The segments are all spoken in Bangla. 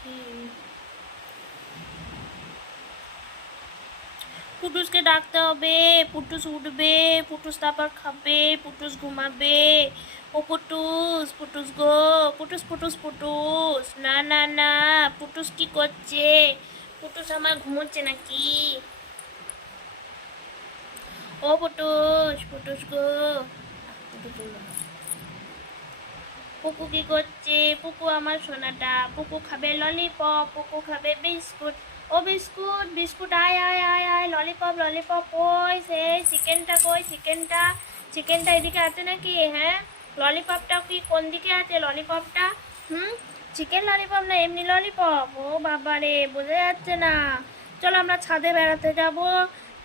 কি পুটুসকে ডাকতে হবে, পুটুস উঠবে, পুটুস তারপর খাবে, পুটুস ঘুমাবে। ও পুটুস পুটুস গো, পুটুস পুটুস পুটুস। না না না, পুটুস কি করছে? পুটুস আমার ঘুমোচ্ছে নাকি? ও পুটুস পুটুস গো। পুকু কি করছে? পুকু আমার সোনাটা। পুকু খাবে ললিপপ পুকু খাবে বিস্কুট। ও বিস্কুট বিস্কুট, আয় আয় আয় আয় ললিপপ ললিপপ কই সে? চিকেনটা কই? চিকেনটা চিকেনটা এদিকে আছে নাকি? হ্যাঁ? ললিপপটা কি কোন দিকে আছে? ললিপপটা হুম? চিকেন ললিপপ না এমনি ললিপপ ও বাবা রে, বোঝা যাচ্ছে না। চলো আমরা ছাদে বেড়াতে যাব।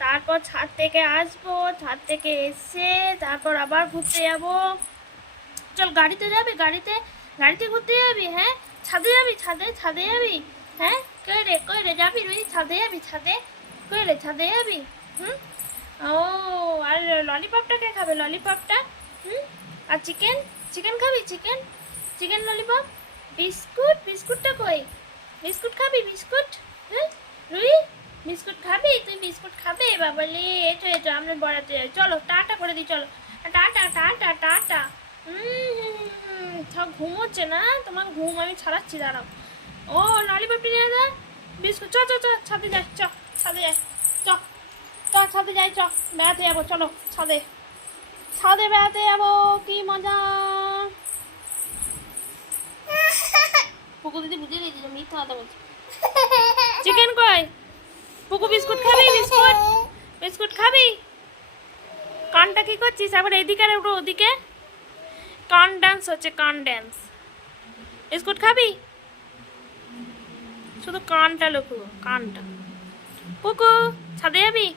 তারপর ছাদ থেকে আসব, ছাদ থেকে এসে তারপর আবার ঘুরতে যাব। চল গাড়িতে যাবি, গাড়িতে গাড়িতে ঘুরতে যাবি হ্যাঁ? ছাদে যাবি, ছাদে ছাদে যাবি হ্যাঁ? কই রে কই রে, যাবি রুই? ছাদে যাবি, ছাদে? কই রে, ছাদে যাবি? হুম? ও, আর ললিপপটা কে খাবে? ললিপপটা? হুম? আর চিকেন? চিকেন খাবি? চিকেন? Chicken lollipop? বিস্কুট? বিস্কুটটা কই? বিস্কুট খাবি? বিস্কুট? হ্যাঁ রুই? বিস্কুট খাবি? তুই বিস্কুট খাবে? বাবালে এটো এটো আমরা বড়াতে যাই। চলো, টাটা করে দিই চলো। Tata tata tata. হুম সব ঘুমোচ্ছে না। তোমার ঘুম, আমি ছাড়াচ্ছি, দাঁড়াও। ও ললিপপটি নিয়ে যা বিস্কুট, চ চ চ, ছাদে যাই, চ, ছাদে যাই, চ চ, ছাদে যাই, চ, বেড়াতে যাব, চলো, ছাদে। ছাদে বেড়াতে যাব, কি মজা। পুকু দিদি বুঝিয়ে দিয়েছিল মিথ্যা কথা বলছি। চিকেন কই? পুকু বিস্কুট খাবি, বিস্কুট? বিস্কুট খাবি? কানটা কি করছিস? আবার এদিকে আর ওদিকে? কান ড্যান্স হচ্ছে কান ড্যান্স বিস্কুট খাবি? শুধু কানটা কর, কানটা। পুকু ছাদে যাবি?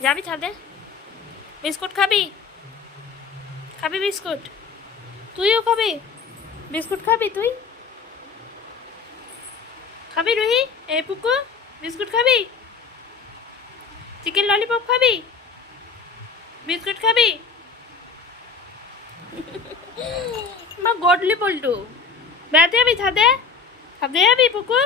যাবি ছাদে? বিস্কুট খাবি? খাবি বিস্কুট তুইও খাবি? বিস্কুট খাবি তুই? খাবি রুহি? এ পুকু বিস্কুট খাবি? চিকেন ললিপপ খাবি? বিস্কুট খাবি? গডলি পল্টু। বেড়াতে বি থাদে। থাদে বি পুকু